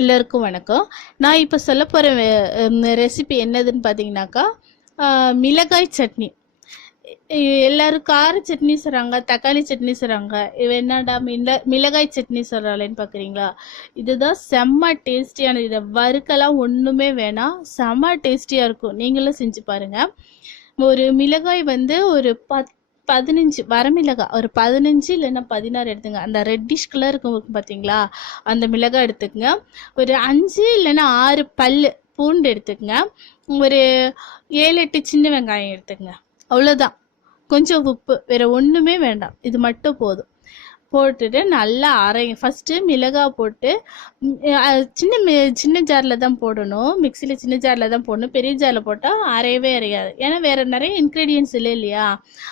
எல்லோருக்கும் வணக்கம். நான் இப்போ சொல்ல போகிற ரெசிபி என்னதுன்னு பார்த்தீங்கன்னாக்கா மிளகாய் சட்னி. எல்லாரும் கார சட்னி சொல்கிறாங்க தக்காளி சட்னி சொல்கிறாங்க இவ என்னடா மிள மிளகாய் சட்னி சொல்கிறாளேன்னு பார்க்குறீங்களா இதுதான் செம்ம டேஸ்டியானது. இதை வறுக்கலாம் ஒன்றுமே வேணாம். செம்ம டேஸ்டியாக இருக்கும். நீங்களும் செஞ்சு பாருங்கள் ஒரு மிளகாய் வந்து ஒரு பத்து பதினஞ்சு வரமிளகாய் ஒரு பதினஞ்சு இல்லைன்னா பதினாறு எடுத்துங்க. அந்த ரெட்டிஷ் கலர் இருக்கும் பார்த்தீங்களா அந்த மிளகாய் எடுத்துக்கங்க. ஒரு அஞ்சு இல்லைன்னா ஆறு பல் பூண்டு எடுத்துக்கங்க. ஒரு ஏழு எட்டு சின்ன வெங்காயம் எடுத்துக்கங்க. அவ்வளோதான் கொஞ்சம் உப்பு வேறு ஒன்றுமே வேண்டாம். இது மட்டும் போதும். போட்டுட்டு நல்லா அரை ஃபஸ்ட்டு மிளகாய் போட்டு சின்ன மி- சின்ன ஜாரில் தான் போடணும். மிக்சியில் சின்ன ஜாரில் தான் போடணும். பெரிய ஜாரில் போட்டால் அரையவே அரையாது. ஏன்னா வேறு நிறைய இன்க்ரீடியன்ஸ் இல்லை இல்லையா?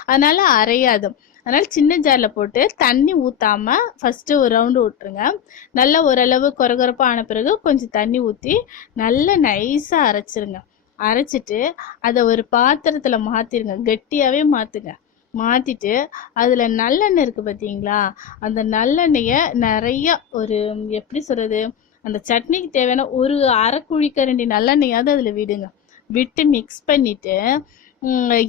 அதனால் அரையாது. அதனால் சின்ன ஜாரில் போட்டு தண்ணி ஊற்றாம ஃபஸ்ட்டு ஒரு ரவுண்டு விட்டுருங்க. நல்லா ஓரளவு குறகுறப்பாக ஆன பிறகு கொஞ்சம் தண்ணி ஊற்றி நல்லா நைஸாக அரைச்சிருங்க. அரைச்சிட்டு அதை ஒரு பாத்திரத்தில் மாற்றிருங்க கெட்டியாகவே மாற்றுங்க மாற்றிட்டு அதில் நல்லெண்ணெய் இருக்குது பார்த்தீங்களா அந்த நல்லெண்ணெயை நிறையா ஒரு எப்படி சொல்கிறது அந்த சட்னிக்கு தேவையான ஒரு அரை குழிக்கரண்டி நல்லெண்ணெயாவது அதில் விடுங்க. விட்டு மிக்ஸ் பண்ணிவிட்டு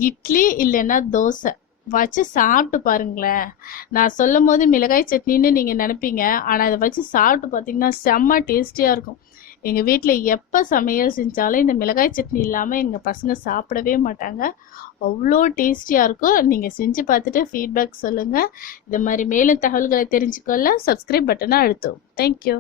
இட்லி இல்லைன்னா தோசை. வச்சு சாப்பிட்டு பாருங்களேன். நான் சொல்லும் போது மிளகாய் சட்னின்னு நீங்கள் நினைப்பீங்க. ஆனால் அதை வச்சு சாப்பிட்டு பார்த்தீங்கன்னா செம்ம டேஸ்டியாக இருக்கும். எங்கள் வீட்டில் எப்போ சமையல் செஞ்சாலும் இந்த மிளகாய் சட்னி இல்லாமல் எங்கள் பசங்க சாப்பிடவே மாட்டாங்க. அவ்வளோ டேஸ்டியாக இருக்கும். நீங்கள் செஞ்சு பார்த்துட்டு ஃபீட்பேக் சொல்லுங்கள் இது மாதிரி மேலும் தகவல்களை தெரிஞ்சுக்கொள்ள சப்ஸ்கிரைப் பட்டனை அழுத்தும் தேங்க்யூ